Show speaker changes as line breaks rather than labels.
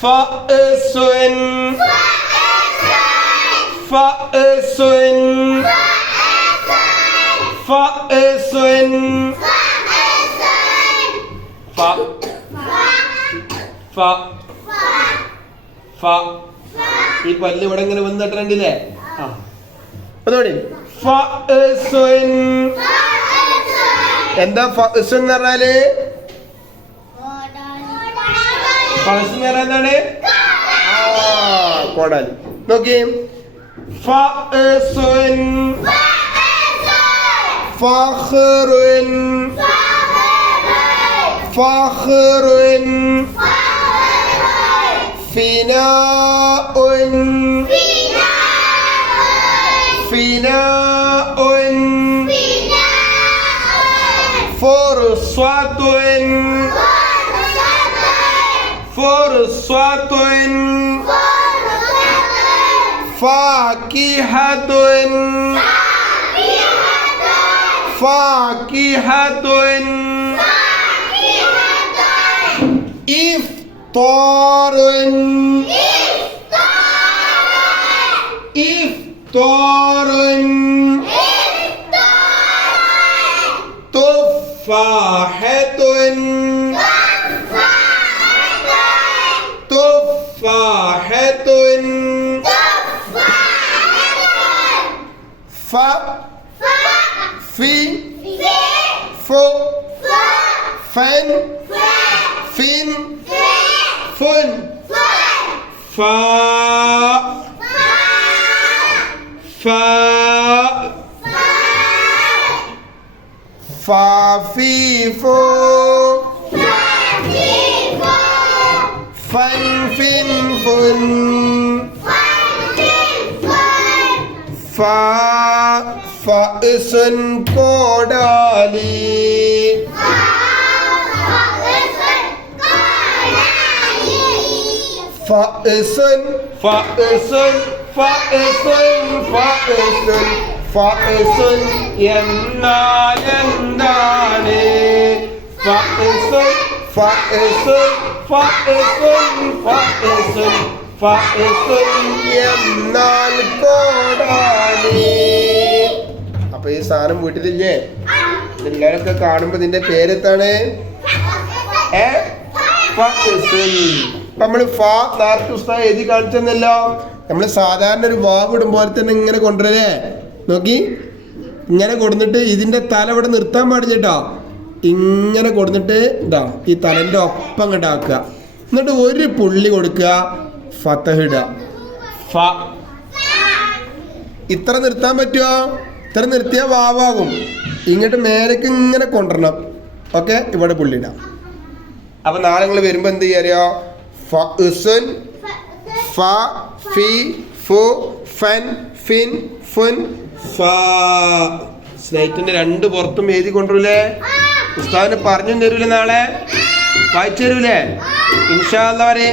ഫഅസുൻ ഫഅസുൻ ഫഅസുൻ ഫ ഫ ഫ ഈ പല്ല് ഇവിടെ ഇങ്ങനെ വന്നിട്ടുണ്ടില്ലേ ആ. ഒന്നുകൂടി എന്താ എന്ന് പറഞ്ഞാൽ? ഫഅസ് എന്ന് പറഞ്ഞാൽ എന്താണ് കോടാലി. നോക്കി ഫഅസുൻ ഫഖറുൻ ഫഖറുൻ ഫിനാഉൻ. ഫിനാഉൻ. ഫുർസ്വത്തുൻ ഫുർസ്വത്തുൻ. Fără soată în Fără Fakihatun. Iftarun. Iftarun. Iftarun Tuffahatun Tuffahatun. ഫ ഫി ഫു ഫൻ ഫിൻ ഫുൻ ഫ ഫ ഫ ഫി ഫിൻ ഫുൻ ഫ ഫഅസുൻ കോടാലി ഫഅസുൻ ഫഅസുൻ ഫഅസുൻ ഫഅസുൻ ഫഅസുൻ എന്നാൽ എന്താണ് ഫഅസുൻ ഫഅസുൻ അപ്പൊ ഈ സാധനം വീട്ടിലില്ലേ? എല്ലാരൊക്കെ കാണുമ്പോ ഇതിന്റെ പേരെത്താണ് ഏ? നമ്മൾ ഫാ നേരത്തെ ഉസ്താദ് എഴുതി കാണിച്ചെന്നല്ലോ. നമ്മൾ സാധാരണ ഒരു വാവ് ഇടും പോലെ തന്നെ ഇങ്ങനെ കൊണ്ടുവരേ നോക്കി. ഇങ്ങനെ കൊടുന്നിട്ട് ഇതിന്റെ തല ഇവിടെ നിർത്താൻ പാടില്ല കേട്ടോ. ഇങ്ങനെ കൊടുന്നിട്ട് ഇതാ ഈ തലന്റെ ഒപ്പം അങ്ങോട്ട് ആക്കുക എന്നിട്ട് ഒരു പുള്ളി കൊടുക്കുക ഫതഹിട ഫ. ഇത്ര നിർത്താൻ പറ്റുമോ ഇത്ര നിർത്തിയാൽ വാവാകും. ഇങ്ങോട്ട് മേലേക്ക് ഇങ്ങനെ കൊണ്ടുവരണം. ഓക്കെ? ഇവിടെ പുള്ളിയിടാം അപ്പൊ നാളെ നിങ്ങൾ വരുമ്പോൾ എന്ത് ചെയ്യാറിയോ ഫഉസുൻ ഫ ഫി ഫു ഫൻ ഫിൻ ഫുൻ ഫ. സ്നേഹിത്തിന്റെ രണ്ട് പുറത്തും എഴുതി കൊണ്ടുവരില്ലേ ഉസ്താദിന് പറഞ്ഞു തരൂലേ നാളെ? വായിച്ചു തരൂലേ ഇൻഷാ അല്ലാ വരെ